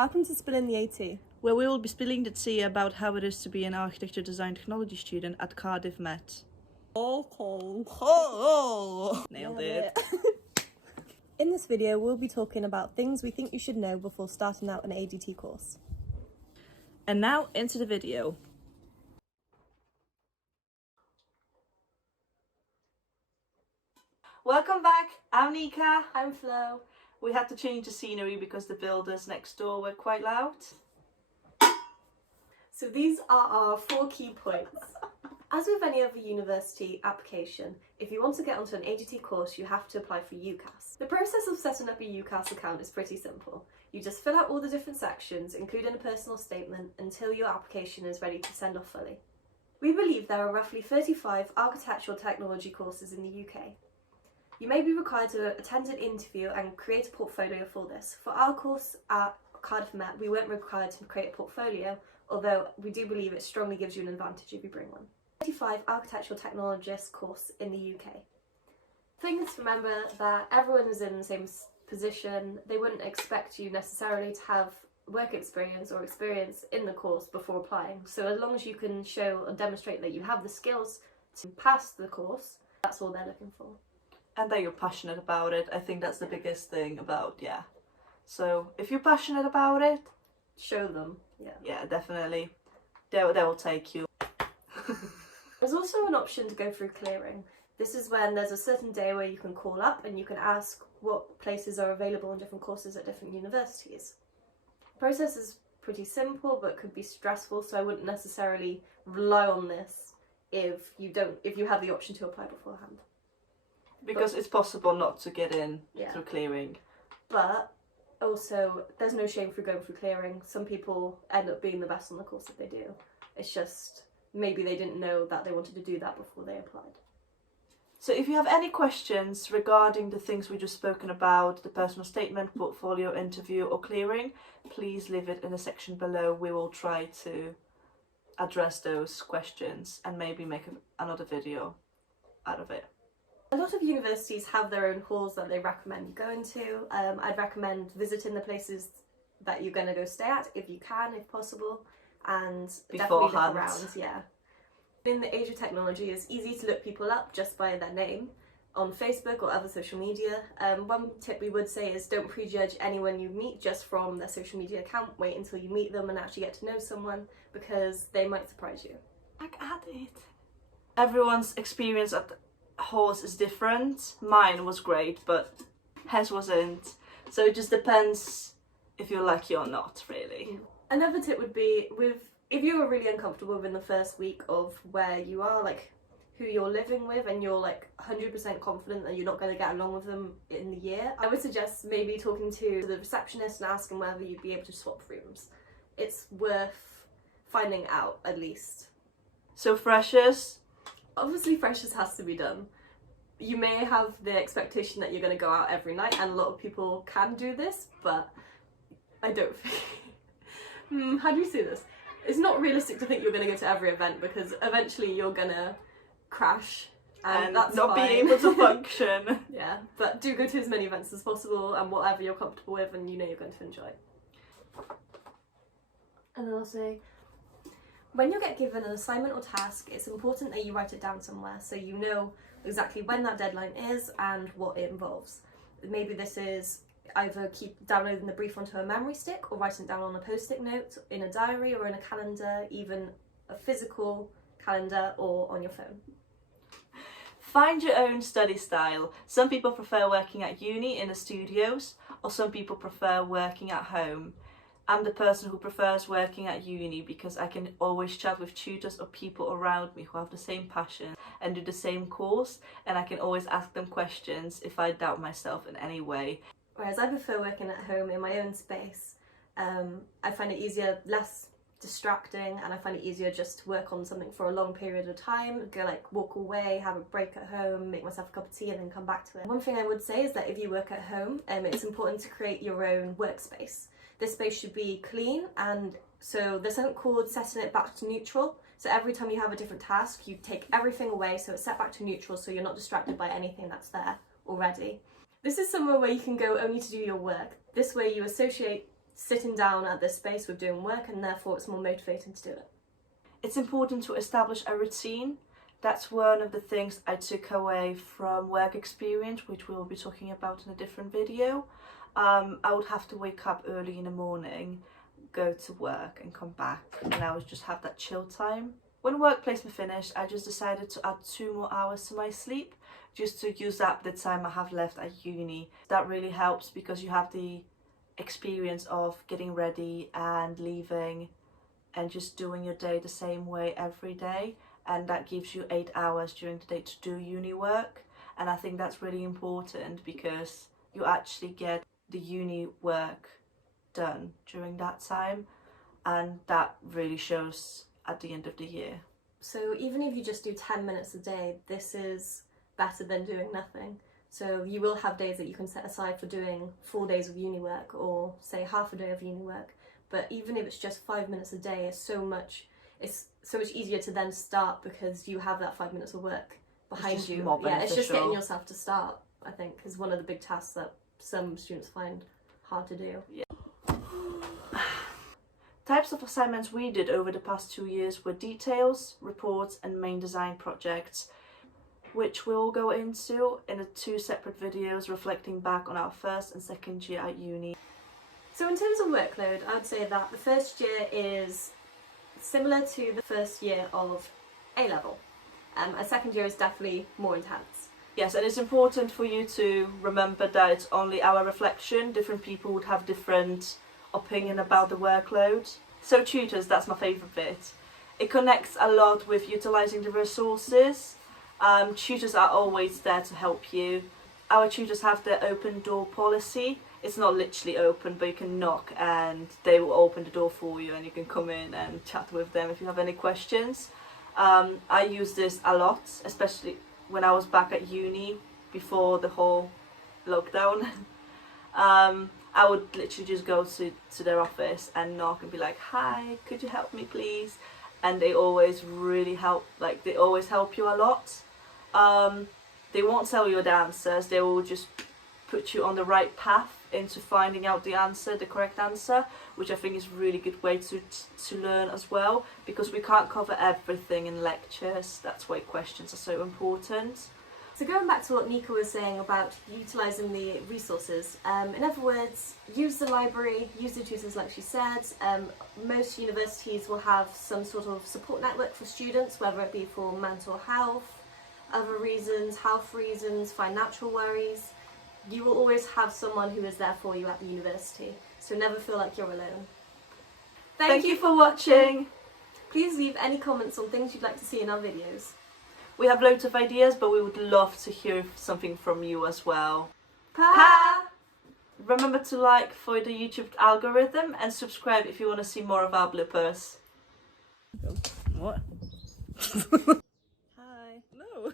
Welcome to Spilling the AT, where we will be spilling the tea about how it is to be an architecture design technology student at Cardiff Met. Nailed it. In this video, we'll be talking about things we think you should know before starting out an ADT course. And now into the video. Welcome back, I'm Nika. I'm Flo. We had to change the scenery because the builders next door were quite loud. So these are our 4 key points. As with any other university application, if you want to get onto an ADT course, you have to apply for UCAS. The process of setting up a UCAS account is pretty simple. You just fill out all the different sections, including a personal statement, until your application is ready to send off fully. We believe there are roughly 35 architectural technology courses in the UK. You may be required to attend an interview and create a portfolio for this. For our course at Cardiff Met, we weren't required to create a portfolio, although we do believe it strongly gives you an advantage if you bring one. 35 architectural technologist course in the UK. Thing is to remember that everyone is in the same position. They wouldn't expect you necessarily to have work experience or experience in the course before applying. So as long as you can show or demonstrate that you have the skills to pass the course, that's all they're looking for. And that you're passionate about it. I think that's the biggest thing about, yeah. So if you're passionate about it, show them. Yeah, definitely. They will take you. There's also an option to go through clearing. This is when there's a certain day where you can call up and you can ask what places are available in different courses at different universities. The process is pretty simple but could be stressful, so I wouldn't necessarily rely on this if you have the option to apply beforehand. Because it's possible not to get in through clearing. But also, there's no shame through going through clearing. Some people end up being the best on the course if they do. It's just maybe they didn't know that they wanted to do that before they applied. So if you have any questions regarding the things we just spoken about, the personal statement, portfolio, interview or clearing, please leave it in the section below. We will try to address those questions and maybe make another video out of it. A lot of universities have their own halls that they recommend going to. I'd recommend visiting the places that you're going to go stay at if you can, if possible, and definitely look around. Yeah. In the age of technology, it's easy to look people up just by their name on Facebook or other social media. One tip we would say is don't prejudge anyone you meet just from their social media account. Wait until you meet them and actually get to know someone, because they might surprise you. Back at it. Everyone's experience at horse is different. Mine was great, but hers wasn't. So it just depends if you're lucky or not, really. Another tip would be if you are really uncomfortable within the first week of where you are, like who you're living with, and you're like 100% confident that you're not going to get along with them in the year, I would suggest maybe talking to the receptionist and asking whether you'd be able to swap rooms. It's worth finding out at least. So freshers? Obviously freshers has to be done. You may have the expectation that you're going to go out every night, and a lot of people can do this, but I don't think... how do you say this? It's not realistic to think you're going to go to every event, because eventually you're going to crash and that's not fine. be able to function. Yeah, but do go to as many events as possible and whatever you're comfortable with and you know you're going to enjoy. And then I'll say, when you get given an assignment or task, it's important that you write it down somewhere so you know exactly when that deadline is and what it involves. Maybe this is either keep downloading the brief onto a memory stick or writing it down on a post-it note, in a diary or in a calendar, even a physical calendar or on your phone. Find your own study style. Some people prefer working at uni in the studios, or some people prefer working at home. I'm the person who prefers working at uni because I can always chat with tutors or people around me who have the same passion and do the same course, and I can always ask them questions if I doubt myself in any way. Whereas I prefer working at home in my own space. I find it easier, less distracting, and I find it easier just to work on something for a long period of time, go like walk away, have a break at home, make myself a cup of tea and then come back to it. One thing I would say is that if you work at home, it's important to create your own workspace. This space should be clean, and so there's something called setting it back to neutral. So every time you have a different task, you take everything away so it's set back to neutral so you're not distracted by anything that's there already. This is somewhere where you can go only to do your work. This way you associate sitting down at this space with doing work, and therefore it's more motivating to do it. It's important to establish a routine. That's one of the things I took away from work experience, which we'll be talking about in a different video. I would have to wake up early in the morning, go to work and come back, and I would just have that chill time. When work placement finished, I just decided to add 2 more hours to my sleep, just to use up the time I have left at uni. That really helps because you have the experience of getting ready and leaving and just doing your day the same way every day, and that gives you 8 hours during the day to do uni work. And I think that's really important because you actually get the uni work done during that time, and that really shows at the end of the year. So even if you just do 10 minutes a day, this is better than doing nothing. So you will have days that you can set aside for doing 4 days of uni work, or say half a day of uni work. But even if it's just 5 minutes a day, it's so much easier to then start because you have that 5 minutes of work behind you. Yeah, it's just getting yourself to start, I think, is one of the big tasks that some students find hard to do. Yeah. Types of assignments we did over the past 2 years were details, reports and main design projects, which we'll go into in the 2 separate videos reflecting back on our first and second year at uni. So in terms of workload, I would say that the first year is similar to the first year of A-level. A second year is definitely more intense. Yes, and it's important for you to remember that it's only our reflection. Different people would have different opinion about the workload. So tutors, that's my favourite bit. It connects a lot with utilising the resources. Tutors are always there to help you. Our tutors have their open door policy. It's not literally open, but you can knock and they will open the door for you and you can come in and chat with them if you have any questions. I use this a lot, especially when I was back at uni before the whole lockdown. I would literally just go to their office and knock and be like, "Hi, could you help me please?" And they always really help, like they always help you a lot. They won't tell you the answers, they will just put you on the right path into finding out the answer, the correct answer, which I think is a really good way to learn as well, because we can't cover everything in lectures. That's why questions are so important. So going back to what Nika was saying about utilising the resources, in other words, use the library, use the tutors like she said. Most universities will have some sort of support network for students, whether it be for mental health, other reasons, health reasons, financial worries. You will always have someone who is there for you at the university, so never feel like you're alone. Thank you for watching. Please leave any comments on things you'd like to see in our videos. We have loads of ideas, but we would love to hear something from you as well. Pa! Remember to like for the YouTube algorithm and subscribe if you want to see more of our bloopers. What? Hi. No.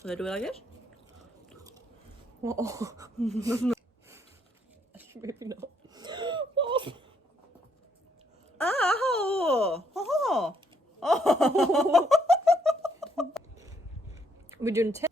Should I do it like this? Oh. Maybe not. Oh. Ow! Oh. Oh. We're doing 10.